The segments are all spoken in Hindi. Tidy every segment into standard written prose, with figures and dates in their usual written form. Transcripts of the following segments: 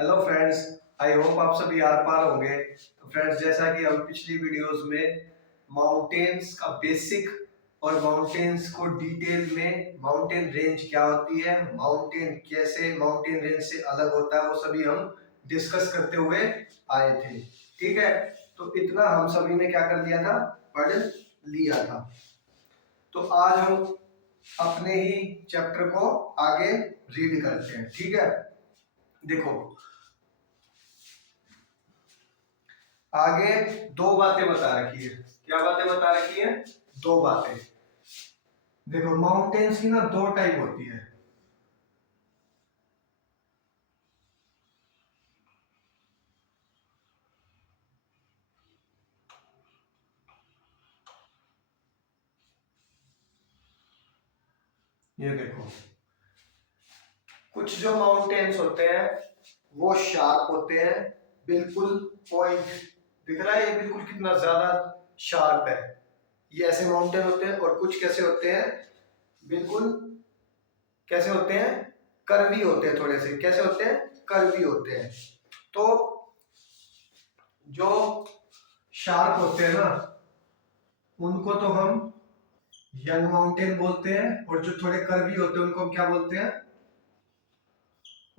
Hello friends. आई होप आप सभी आर पार होंगे। तो फ्रेंड्स, जैसा कि हम पिछली वीडियोस में माउंटेन्स का बेसिक और माउंटेन्स को डिटेल में माउंटेन रेंज क्या होती है, माउंटेन कैसे माउंटेन रेंज से अलग होता है, वो सभी हम डिस्कस करते हुए आए थे। ठीक है, तो इतना हम सभी ने क्या कर लिया था, पढ़ लिया था। तो आज हम अपने ही चैप्टर को आगे रीड करते हैं। ठीक है, देखो आगे दो बातें बता रखी है। क्या बातें बता रखी है? दो बातें। देखो, माउंटेन्स की ना दो टाइप होती है। ये देखो, कुछ जो माउंटेन्स होते हैं वो शार्प होते हैं, बिल्कुल पॉइंट दिख रहा है, ये बिल्कुल कितना ज्यादा शार्प है। ये ऐसे माउंटेन होते हैं। और कुछ कैसे होते हैं, बिल्कुल कैसे होते हैं, कर्वी होते हैं। थोड़े से कैसे होते हैं, कर्वी होते हैं। तो जो शार्प होते हैं ना, उनको तो हम यंग माउंटेन बोलते हैं, और जो थोड़े कर्वी होते हैं उनको हम क्या बोलते हैं,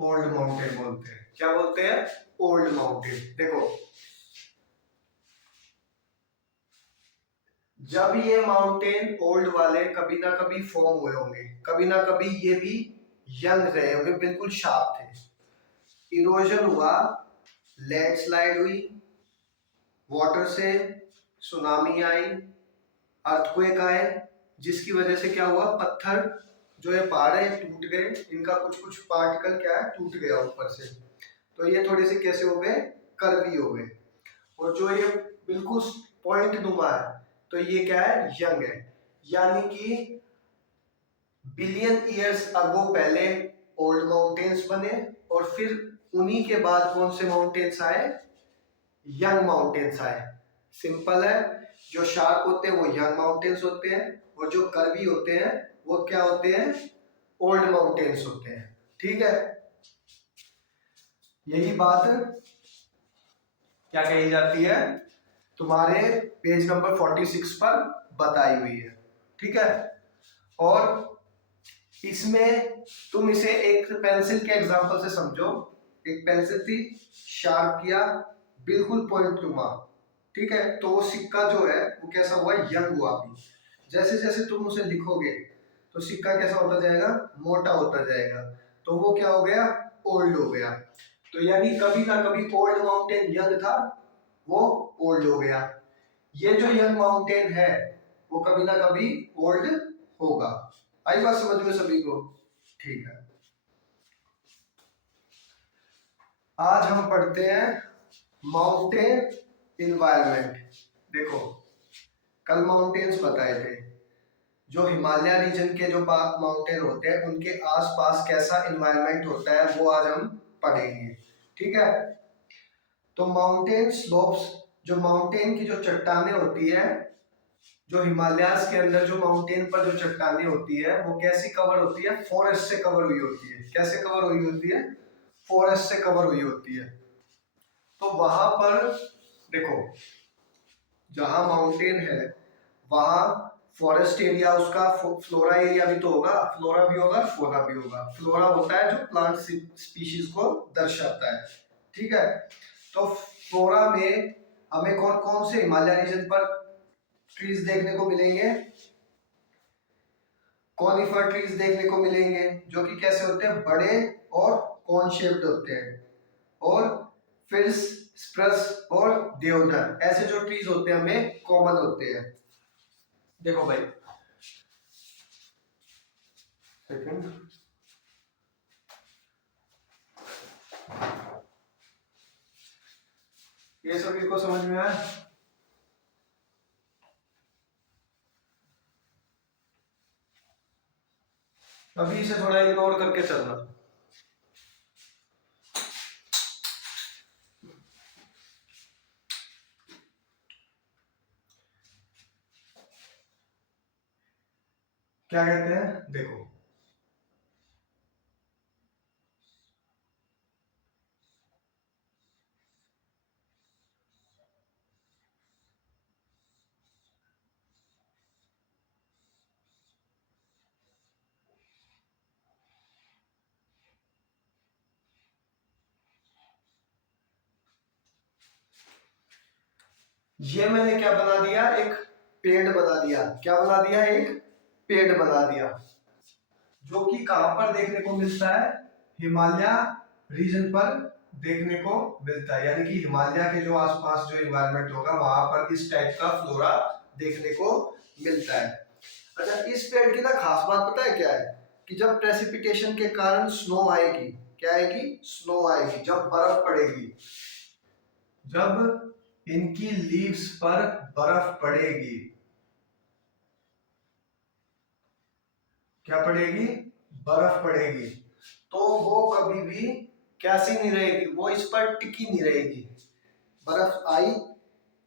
ओल्ड माउंटेन बोलते हैं। क्या बोलते हैं? Old mountain. देखो, जब ये माउंटेन ओल्ड वाले कभी ना कभी फॉर्म हुए होंगे, कभी ना कभी ये भी यंग रहे होंगे, बिल्कुल शार्प थे। इरोजन हुआ, लैंडस्लाइड हुई, वाटर से सुनामी आई, अर्थक्वेक आए, जिसकी वजह से क्या हुआ, पत्थर जो ये पहाड़ है टूट गए, इनका कुछ कुछ पार्टिकल क्या है, टूट गया ऊपर से। तो ये थोड़े से कैसे हो गए, कर्वी हो गए। और जो ये बिल्कुल पॉइंट नुमा है, तो ये क्या है, यंग है। यानी कि बिलियन ईयर्स अगो पहले ओल्ड माउंटेन्स बने, और फिर उन्हीं के बाद कौन से माउंटेन्स आए, यंग माउंटेन्स आए। सिंपल है, जो शार्प होते हैं वो यंग माउंटेन्स होते हैं, और जो कर्वी होते हैं वो क्या होते हैं, ओल्ड माउंटेन्स होते हैं। ठीक है, यही बात क्या कही जाती है, तुम्हारे पेज नंबर 46 पर बताई हुई है। ठीक है, और इसमें तुम इसे एक पेंसिल के एग्जांपल से समझो। एक पेंसिल थी, शार्प किया, बिल्कुल पॉइंट नुमा। ठीक है, तो वो सिक्का जो है वो कैसा हुआ, यंग हुआ। अभी जैसे जैसे तुम उसे लिखोगे तो सिक्का कैसा होता जाएगा, मोटा होता जाएगा। तो वो क्या हो गया, ओल्ड हो गया। तो यानी कभी ना कभी ओल्ड माउंटेन यंग था, वो ओल्ड हो गया। ये जो यंग माउंटेन है वो कभी ना कभी ओल्ड होगा। आई बात समझ में सभी को? ठीक है, आज हम पढ़ते हैं माउंटेन इन्वायरमेंट। देखो, कल माउंटेन्स बताए थे, जो हिमालय रीजन के जो माउंटेन होते हैं उनके आसपास कैसा इन्वायरमेंट होता है वो आज हम पढ़ेंगे। ठीक है, तो माउंटेन स्लोप्स, जो माउंटेन की जो चट्टाने होती है, जो हिमालयाज के अंदर जो माउंटेन पर जो चट्टाने होती है वो कैसी कवर होती है, फॉरेस्ट से कवर हुई होती है। कैसे कवर हुई होती है, फॉरेस्ट से कवर हुई होती है। तो वहां पर देखो, जहां माउंटेन है वहां फॉरेस्ट एरिया, उसका फ्लोरा एरिया भी तो होगा, फ्लोरा भी होगा, फोना भी होगा। फ्लोरा होता है जो प्लांट स्पीशीज को दर्शाता है। ठीक है, तो फ्लोरा में हमें कौन कौन से हिमालय रीजन पर ट्रीज देखने को मिलेंगे, कॉनिफर ट्रीज देखने को मिलेंगे, जो कि कैसे होते हैं, बड़े और कॉन शेप्ड होते हैं। और फिर स्प्रस और देवदार, ऐसे जो ट्रीज होते हैं हमें कॉमन होते हैं। देखो भाई, सेकंड, ये सभी को समझ में आया? अभी इसे थोड़ा इग्नोर करके चलना। क्या कहते हैं, देखो ये मैंने क्या बना दिया, एक पेड़ बना दिया। क्या बना दिया, एक पेड़ बना दिया, जो कि कहां पर देखने को मिलता है, हिमालय रीजन पर देखने को मिलता है। यानी कि हिमालय के जो आसपास जो इन्वायरमेंट होगा वहां पर इस टाइप का फ्लोरा देखने को मिलता है। अच्छा, इस पेड़ की ना खास बात पता है क्या है, कि जब प्रेसिपिटेशन के कारण स्नो आएगी, क्या आएगी, स्नो आएगी, जब बर्फ पड़ेगी, जब इनकी लीव्स पर बर्फ पड़ेगी, क्या पड़ेगी, बर्फ पड़ेगी, तो वो कभी भी कैसी नहीं रहेगी, वो इस पर टिकी नहीं रहेगी। बर्फ आई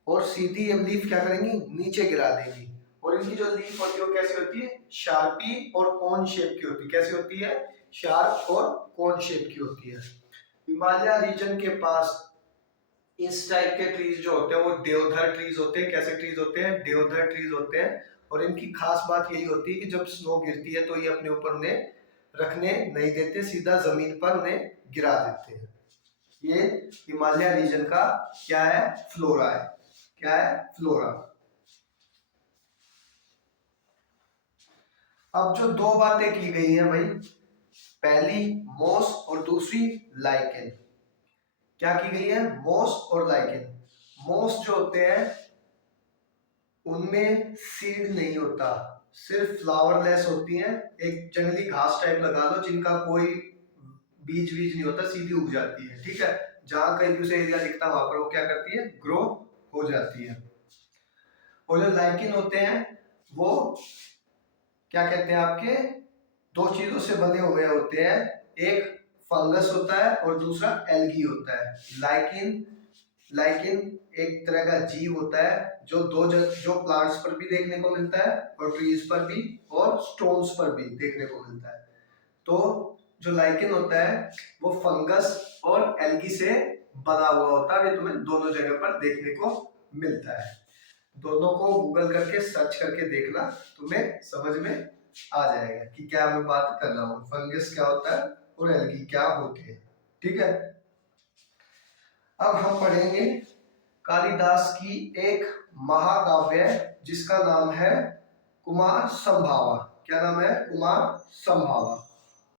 और सीधी ये लीफ क्या करेंगी, नीचे गिरा देंगी। और इनकी जो लीफ होती है वो कैसी होती है, शार्पी और कोन शेप की होती है। कैसी होती है, शार्प और कोन शेप की होती है। हिमालय रीजन के पास इस टाइप के ट्रीज जो होते हैं वो देवदार ट्रीज होते हैं। कैसे ट्रीज होते हैं, देवदार ट्रीज होते हैं। और इनकी खास बात यही होती है कि जब स्नो गिरती है तो ये अपने ऊपर उन्हें रखने नहीं देते, सीधा जमीन पर उन्हें गिरा देते हैं। ये हिमालय रीजन का क्या है, फ्लोरा है। क्या है, फ्लोरा। अब जो दो बातें की गई हैं भाई, पहली मोस और दूसरी लाइकेन। क्या की गई है, मोस और लाइकेन। मोस जो होते हैं उनमें सीड नहीं होता, सिर्फ फ्लावरलेस होती हैं। एक जंगली घास टाइप लगा लो जिनका कोई बीज बीज नहीं होता, सीधी उग जाती है। ठीक है, जहां कहीं भी उसे एरिया दिखता है वहां पर वो क्या करती है, ग्रो हो जाती है। और जो लाइकिन होते हैं वो क्या कहते हैं, आपके दो चीजों से बने हुए होते हैं, एक फंगस होता है और दूसरा एल्गी होता है। लाइकिन लाइकिन एक तरह का जीव होता है जो जो प्लांट्स पर भी देखने को मिलता है और ट्रीज पर भी और स्टोन्स पर भी देखने को मिलता है। तो जो लाइकिन होता है वो फंगस और एल्गी से बना हुआ होता है। ये तुम्हें दोनों जगह पर देखने को मिलता है। दोनों को गूगल करके सर्च करके देखना, तुम्हें समझ में आ जाएगा कि क्या मैं बात कर रहा हूँ, फंगस क्या होता है और एल्गी क्या होती है। ठीक है, अब हम पढ़ेंगे कालिदास की एक महाकाव्य जिसका नाम है कुमार संभावा। क्या नाम है, कुमार संभावा।